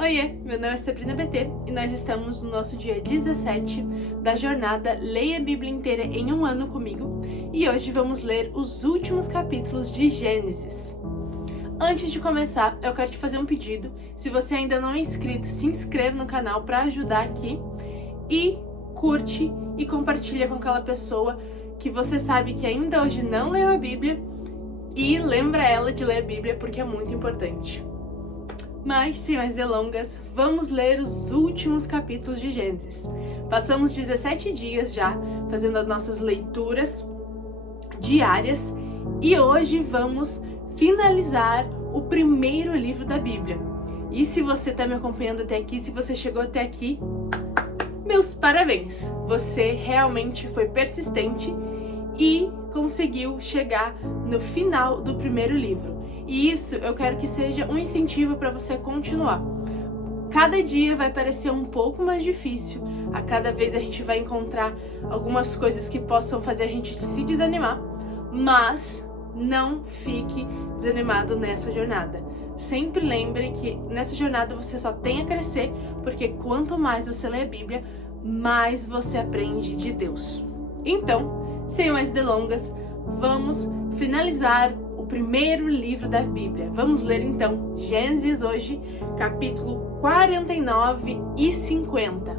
Oiê, meu nome é Sabrina BT e nós estamos no nosso dia 17 da jornada Leia a Bíblia Inteira em um Ano comigo e hoje vamos ler os últimos capítulos de Gênesis. Antes de começar, eu quero te fazer um pedido. Se você ainda não é inscrito, se inscreve no canal para ajudar aqui e curte e compartilha com aquela pessoa que você sabe que ainda hoje não leu a Bíblia e lembra ela de ler a Bíblia porque é muito importante. Mas, sem mais delongas, vamos ler os últimos capítulos de Gênesis. Passamos 17 dias já fazendo as nossas leituras diárias e hoje vamos finalizar o primeiro livro da Bíblia. E se você está me acompanhando até aqui, se você chegou até aqui, meus parabéns! Você realmente foi persistente e conseguiu chegar no final do primeiro livro. E isso eu quero que seja um incentivo para você continuar. Cada dia vai parecer um pouco mais difícil, a cada vez a gente vai encontrar algumas coisas que possam fazer a gente se desanimar, mas não fique desanimado nessa jornada. Sempre lembre que nessa jornada você só tem a crescer, porque quanto mais você lê a Bíblia, mais você aprende de Deus. Então, sem mais delongas, vamos finalizar o primeiro livro da Bíblia. Vamos ler então Gênesis hoje, capítulo 49 e 50.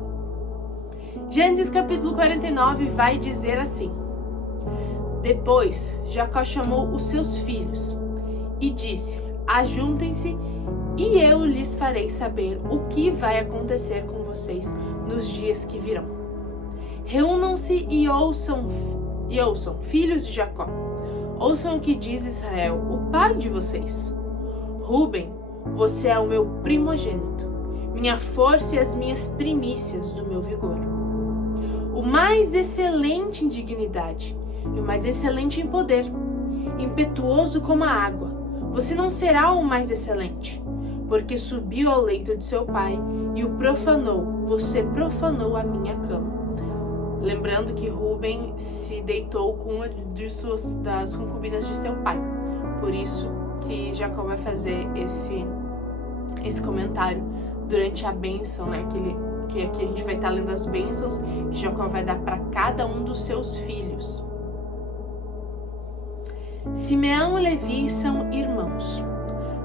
Gênesis capítulo 49 vai dizer assim: Depois Jacó chamou os seus filhos e disse: Ajuntem-se e eu lhes farei saber o que vai acontecer com vocês nos dias que virão. Reúnam-se e ouçam, filhos de Jacó. Ouçam o que diz Israel, o pai de vocês. Ruben, você é o meu primogênito, minha força e as minhas primícias do meu vigor. O mais excelente em dignidade e o mais excelente em poder, impetuoso como a água. Você não será o mais excelente, porque subiu ao leito de seu pai e o profanou. Você profanou a minha cama. Lembrando que Ruben se deitou com uma das concubinas de seu pai. Por isso que Jacó vai fazer esse comentário durante a bênção, né? Que aqui a gente vai estar lendo as bênçãos que Jacó vai dar para cada um dos seus filhos. Simeão e Levi são irmãos.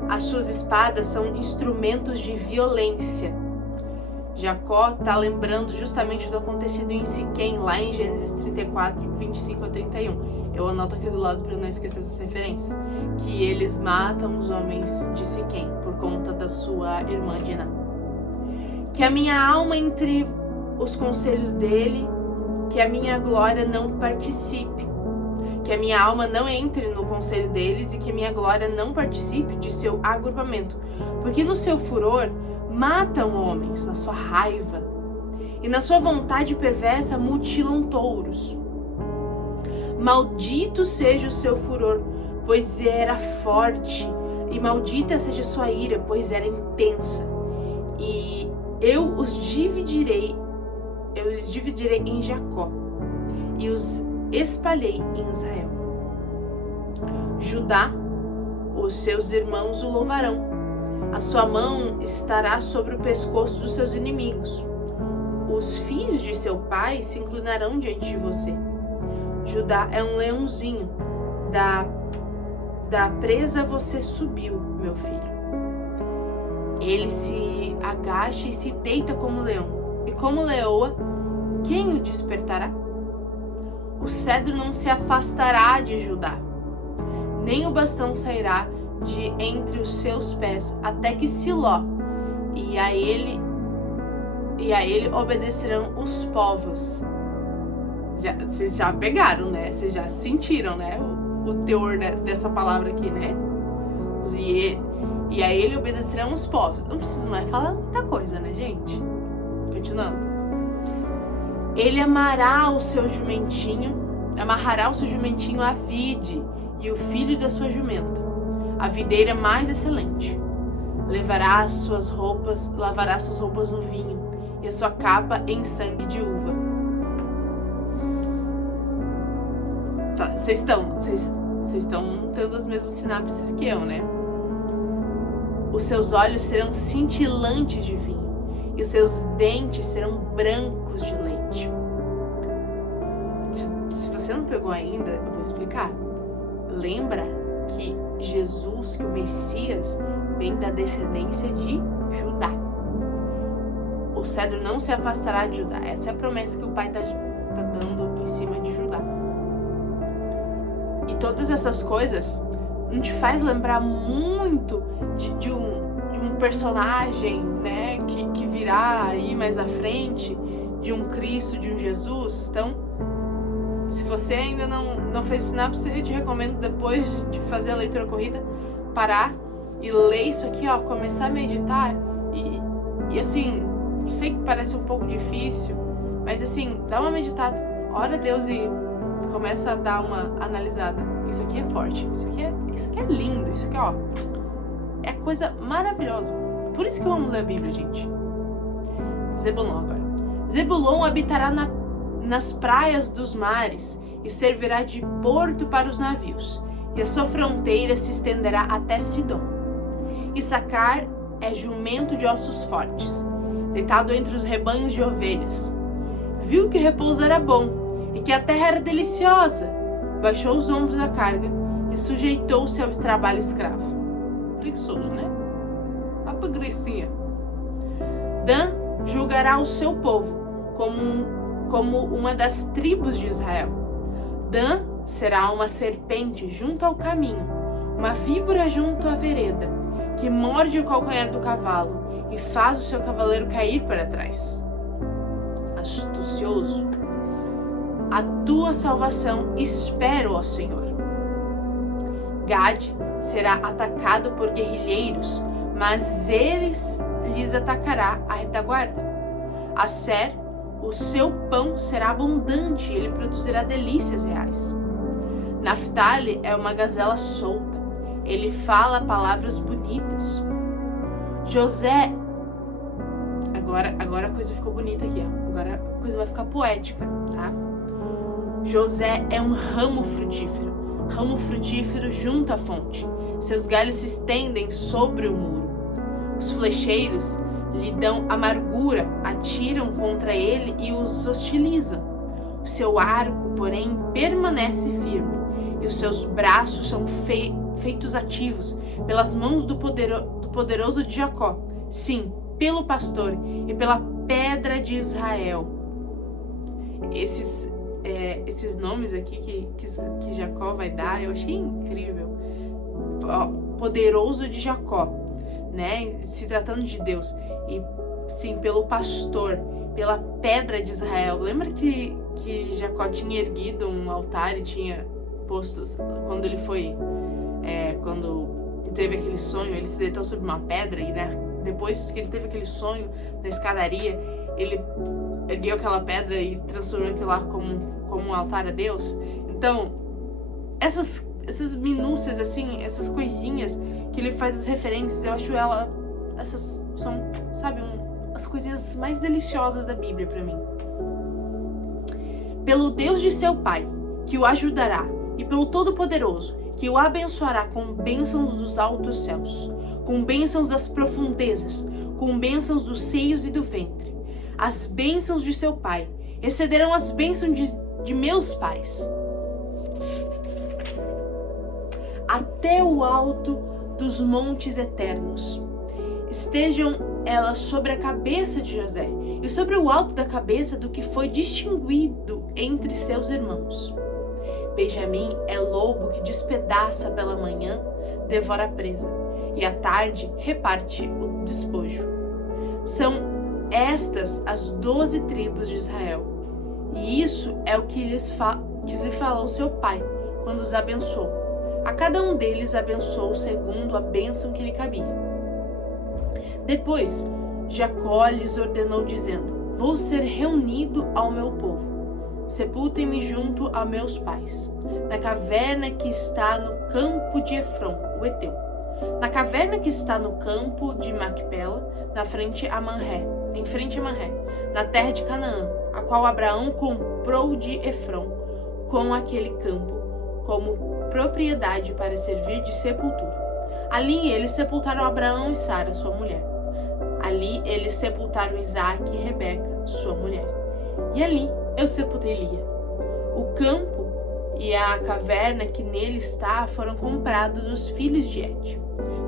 As suas espadas são instrumentos de violência. Jacó está lembrando justamente do acontecido em Siquém, lá em Gênesis 34, 25 a 31. Eu anoto aqui do lado para não esquecer essas referências. Que eles matam os homens de Siquém por conta da sua irmã Diná. Que a minha alma entre os conselhos dele, que a minha glória não participe. Que a minha alma não entre no conselho deles e que a minha glória não participe de seu agrupamento. Porque no seu furor matam homens, na sua raiva, e na sua vontade perversa mutilam touros. Maldito seja o seu furor, pois era forte, e maldita seja sua ira, pois era intensa. E eu os dividirei em Jacó, e os espalhei em Israel. Judá, os seus irmãos o louvarão. A sua mão estará sobre o pescoço dos seus inimigos. Os filhos de seu pai se inclinarão diante de você. Judá é um leãozinho. Da presa você subiu, meu filho. Ele se agacha e se deita como leão. E como leoa, quem o despertará? O cedro não se afastará de Judá, nem o bastão sairá de entre os seus pés, até que Siló, e a ele obedecerão os povos. Vocês já pegaram, né? Vocês já sentiram, né? O teor dessa palavra aqui, né? E a ele obedecerão os povos. Não preciso mais falar muita coisa, né, gente? Continuando. Ele amarrará o seu jumentinho à vide e o filho da sua jumenta, a videira mais excelente. Lavará suas roupas no vinho e a sua capa em sangue de uva. Tá, vocês estão tendo as mesmas sinapses que eu, né? Os seus olhos serão cintilantes de vinho, e os seus dentes serão brancos de leite. Se você não pegou ainda, eu vou explicar. Lembra que Jesus, que o Messias, vem da descendência de Judá. O cedro não se afastará de Judá. Essa é a promessa que o Pai está dando em cima de Judá. E todas essas coisas não te faz lembrar muito de um personagem, né, que virá aí mais à frente, de um Cristo, de um Jesus? Então, se você ainda não fez sinapse, eu te recomendo, depois de fazer a leitura corrida, parar e ler isso aqui, ó, começar a meditar e assim, sei que parece um pouco difícil, mas assim, dá uma meditada, ora a Deus e começa a dar uma analisada. Isso aqui é forte, isso aqui é lindo, isso aqui, ó, é coisa maravilhosa. Por isso que eu amo ler a Bíblia, gente. Zebulon agora. Zebulon habitará nas praias dos mares e servirá de porto para os navios, e a sua fronteira se estenderá até Sidom. Issacar é jumento de ossos fortes, deitado entre os rebanhos de ovelhas. Viu que o repouso era bom e que a terra era deliciosa, baixou os ombros da carga e sujeitou-se ao trabalho escravo. Preguiçoso, né? Papo gristinha. Dan julgará o seu povo como uma das tribos de Israel. Dan será uma serpente junto ao caminho, uma víbora junto à vereda, que morde o calcanhar do cavalo e faz o seu cavaleiro cair para trás. Astucioso. A tua salvação espero, ó Senhor. Gade será atacado por guerrilheiros, mas lhes atacará a retaguarda. Asser, o seu pão será abundante e ele produzirá delícias reais. Naftali é uma gazela solta, ele fala palavras bonitas. José, agora a coisa ficou bonita aqui, ó. Agora a coisa vai ficar poética, tá? José é um ramo frutífero junto à fonte. Seus galhos se estendem sobre o muro. Os flecheiros lhe dão amargura, atiram contra ele e os hostilizam. O seu arco, porém, permanece firme, e os seus braços são feitos ativos pelas mãos do poderoso de Jacó, sim, pelo pastor e pela pedra de Israel. Esses nomes aqui que Jacó vai dar, eu achei incrível. Poderoso de Jacó, né? Se tratando de Deus. E sim, pelo pastor, pela pedra de Israel. Lembra que Jacó tinha erguido um altar e tinha postos, quando ele foi, quando teve aquele sonho, ele se deitou sobre uma pedra e, né, depois que ele teve aquele sonho na escadaria, ele ergueu aquela pedra e transformou aquilo lá como um altar a Deus. Então, essas minúcias, assim, essas coisinhas que ele faz as referências, eu acho essas são, sabe, as coisinhas mais deliciosas da Bíblia para mim. Pelo Deus de seu pai, que o ajudará, e pelo Todo-Poderoso, que o abençoará com bênçãos dos altos céus, com bênçãos das profundezas, com bênçãos dos seios e do ventre. As bênçãos de seu pai excederão as bênçãos de meus pais, até o alto dos montes eternos. Estejam elas sobre a cabeça de José e sobre o alto da cabeça do que foi distinguido entre seus irmãos. Benjamim é lobo que despedaça pela manhã, devora a presa, e à tarde reparte o despojo. São estas as 12 tribos de Israel, e isso é o que lhe falou seu pai, quando os abençoou. A cada um deles abençoou segundo a bênção que lhe cabia. Depois, Jacó lhes ordenou, dizendo: Vou ser reunido ao meu povo. Sepultem-me junto a meus pais, na caverna que está no campo de Efron, o Eteu, na caverna que está no campo de Macpela, em frente a Manré, na terra de Canaã, a qual Abraão comprou de Efron, com aquele campo como propriedade para servir de sepultura. Ali eles sepultaram Abraão e Sara, sua mulher. Ali eles sepultaram Isaque e Rebeca, sua mulher. E ali eu sepultei Lia. O campo e a caverna que nele está foram comprados dos filhos de Het.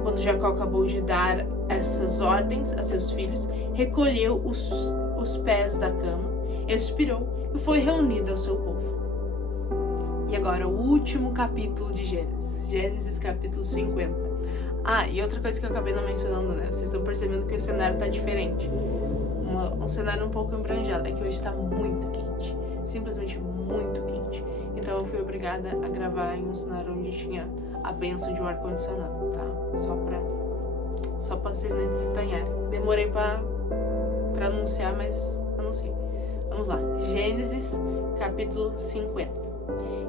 Quando Jacó acabou de dar essas ordens a seus filhos, recolheu os pés da cama, expirou e foi reunido ao seu povo. E agora o último capítulo de Gênesis, Gênesis capítulo 50. E outra coisa que eu acabei não mencionando, né? Vocês estão percebendo que o cenário tá diferente. Um cenário um pouco embranjado. É que hoje tá muito quente. Simplesmente muito quente. Então eu fui obrigada a gravar em um cenário onde tinha a bênção de um ar-condicionado, tá? Só pra vocês não se estranharem. Demorei pra anunciar, mas anunciei. Vamos lá. Gênesis capítulo 50.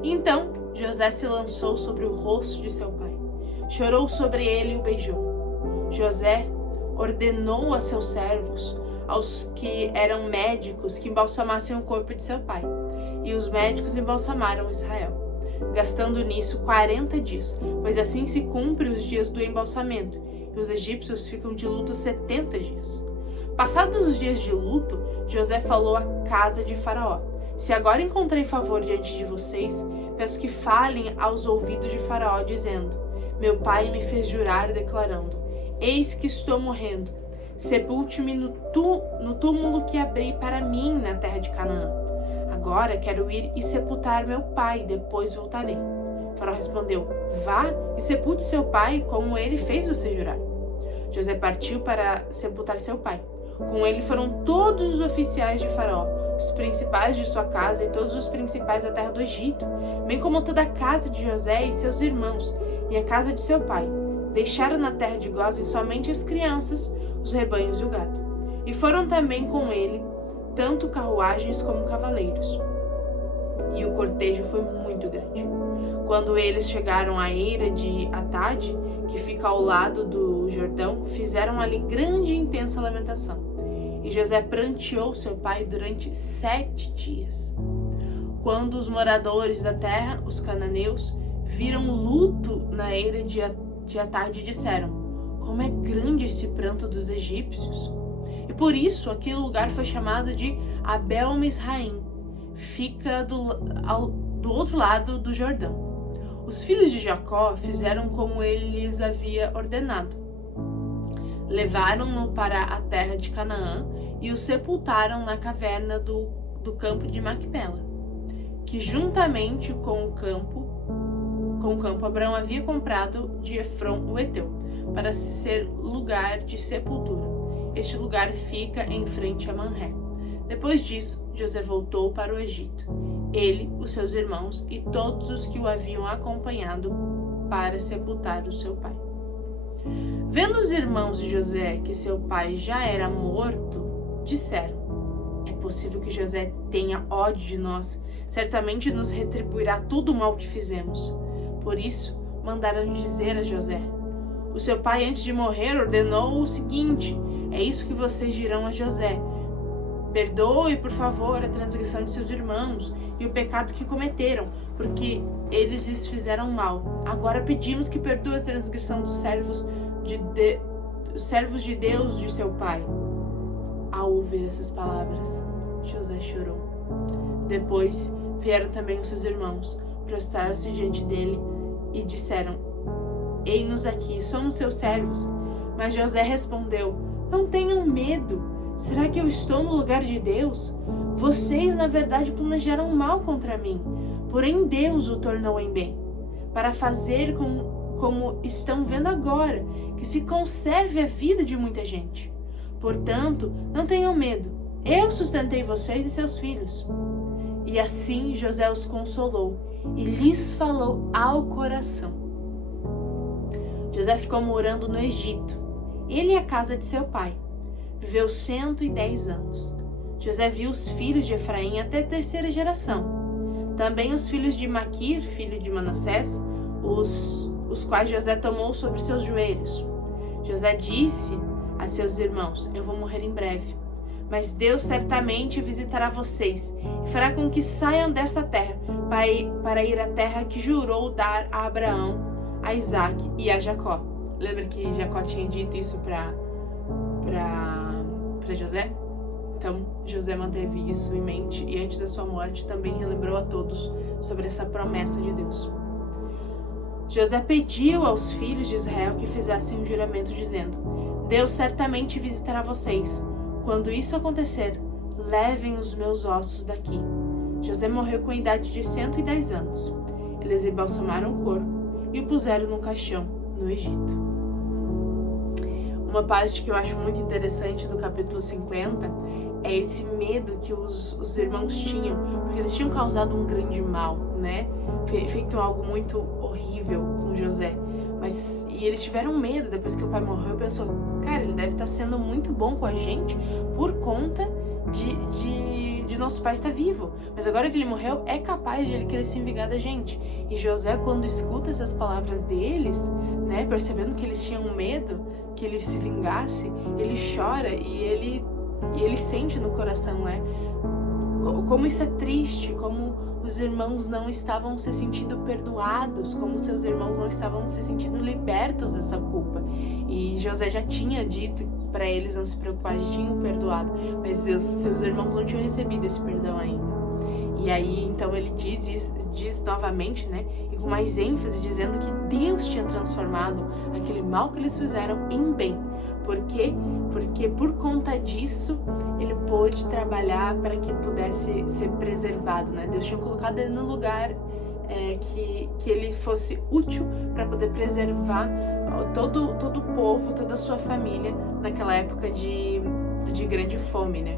Então José se lançou sobre o rosto de seu pai. Chorou sobre ele e o beijou. José ordenou a seus servos, aos que eram médicos, que embalsamassem o corpo de seu pai. E os médicos embalsamaram Israel, gastando nisso 40 dias, pois assim se cumpre os dias do embalsamento, e os egípcios ficam de luto 70 dias. Passados os dias de luto, José falou à casa de Faraó: se agora encontrei favor diante de vocês, peço que falem aos ouvidos de Faraó, dizendo: meu pai me fez jurar, declarando: eis que estou morrendo. Sepulte-me no túmulo que abri para mim na terra de Canaã. Agora quero ir e sepultar meu pai, depois voltarei. Faraó respondeu: vá e sepulte seu pai, como ele fez você jurar. José partiu para sepultar seu pai. Com ele foram todos os oficiais de Faraó, os principais de sua casa e todos os principais da terra do Egito, bem como toda a casa de José e seus irmãos, e a casa de seu pai. Deixaram na terra de Gósen somente as crianças, os rebanhos e o gado. E foram também com ele tanto carruagens como cavaleiros. E o cortejo foi muito grande. Quando eles chegaram à eira de Atade, que fica ao lado do Jordão, fizeram ali grande e intensa lamentação. E José pranteou seu pai durante 7 dias. Quando os moradores da terra, os cananeus, viram luto na eira de Atade, disseram: como é grande esse pranto dos egípcios! E por isso aquele lugar foi chamado de Abel-Misraim, fica do outro lado do Jordão. Os filhos de Jacó fizeram como ele lhes havia ordenado. Levaram-no para a terra de Canaã e o sepultaram na caverna do campo de Macpela, que juntamente com o campo Abraão havia comprado de Efron o Heteu, para ser lugar de sepultura. Este lugar fica em frente a Manré. Depois disso, José voltou para o Egito, ele, os seus irmãos e todos os que o haviam acompanhado para sepultar o seu pai. Vendo os irmãos de José que seu pai já era morto, disseram: é possível que José tenha ódio de nós, certamente nos retribuirá todo o mal que fizemos. Por isso, mandaram dizer a José: o seu pai, antes de morrer, ordenou o seguinte: é isso que vocês dirão a José: perdoe, por favor, a transgressão de seus irmãos e o pecado que cometeram, porque eles lhes fizeram mal. Agora pedimos que perdoe a transgressão dos servos de Deus de seu pai. Ao ouvir essas palavras, José chorou. Depois vieram também os seus irmãos, prostraram-se diante dele e disseram: eis-nos aqui, somos seus servos. Mas José respondeu: não tenham medo. Será que eu estou no lugar de Deus? Vocês, na verdade, planejaram mal contra mim, porém Deus o tornou em bem, para fazer como estão vendo agora, que se conserve a vida de muita gente. Portanto, não tenham medo. Eu sustentei vocês e seus filhos. E assim José os consolou e lhes falou ao coração. José ficou morando no Egito, ele e a casa de seu pai. Viveu 110 anos. José viu os filhos de Efraim até a 3ª geração. Também os filhos de Maquir, filho de Manassés, os quais José tomou sobre seus joelhos. José disse a seus irmãos: eu vou morrer em breve, mas Deus certamente visitará vocês e fará com que saiam dessa terra para ir à terra que jurou dar a Abraão, a Isaque e a Jacó. Lembra que Jacó tinha dito isso para José? Então, José manteve isso em mente e antes da sua morte também relembrou a todos sobre essa promessa de Deus. José pediu aos filhos de Israel que fizessem um juramento dizendo: Deus certamente visitará vocês. Quando isso acontecer, levem os meus ossos daqui. José morreu com a idade de 110 anos. Eles embalsamaram o corpo e o puseram num caixão no Egito. Uma parte que eu acho muito interessante do capítulo 50 é esse medo que os irmãos tinham, porque eles tinham causado um grande mal, né? Feito algo muito horrível com José. E eles tiveram medo depois que o pai morreu. Pensou, cara, ele deve estar sendo muito bom com a gente por conta de nosso pai estar vivo. Mas agora que ele morreu, é capaz de ele querer se vingar da gente. E José, quando escuta essas palavras deles, né, percebendo que eles tinham medo que ele se vingasse, ele chora e ele sente no coração, né, como isso é triste, como os irmãos não estavam se sentindo perdoados, como seus irmãos não estavam se sentindo libertos dessa culpa. E José já tinha dito para eles não se preocuparem, tinham perdoado, mas seus irmãos não tinham recebido esse perdão ainda. E aí, então ele diz novamente, né, e com mais ênfase, dizendo que Deus tinha transformado aquele mal que eles fizeram em bem. Por quê? Porque por conta disso, ele pôde trabalhar para que pudesse ser preservado, né? Deus tinha colocado ele no lugar que ele fosse útil para poder preservar todo o povo, toda a sua família naquela época de grande fome, né?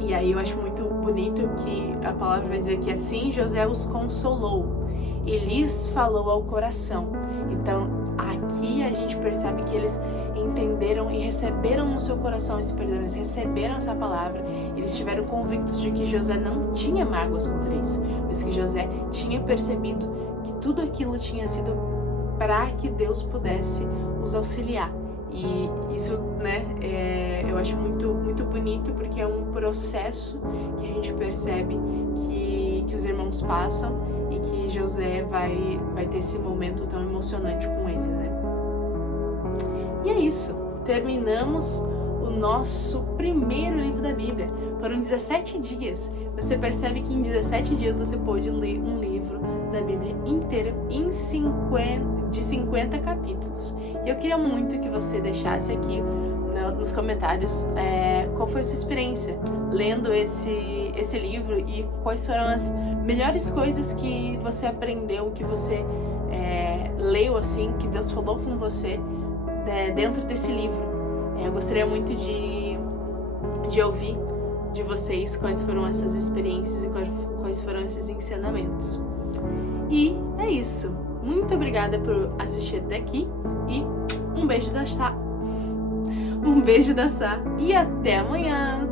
E aí eu acho muito bonito que a palavra vai dizer que assim José os consolou e lhes falou ao coração. Então aqui a gente percebe que eles entenderam e receberam no seu coração esse perdão, eles receberam essa palavra, eles estiveram convictos de que José não tinha mágoas contra eles, mas que José tinha percebido que tudo aquilo tinha sido para que Deus pudesse os auxiliar. E isso, né, eu acho muito bonito, porque é um processo que a gente percebe que os irmãos passam e que José vai ter esse momento tão emocionante com eles, né? E é isso, terminamos o nosso primeiro livro da Bíblia. Foram 17 dias. Você percebe que em 17 dias você pôde ler um livro da Bíblia inteiro de 50 capítulos. Eu queria muito que você deixasse aqui nos comentários qual foi a sua experiência lendo esse livro e quais foram as melhores coisas que você aprendeu, que você leu, assim, que Deus falou com você dentro desse livro. Eu gostaria muito de ouvir de vocês quais foram essas experiências e quais foram esses ensinamentos. E é isso. Muito obrigada por assistir até aqui e um beijo da Sá. E até amanhã!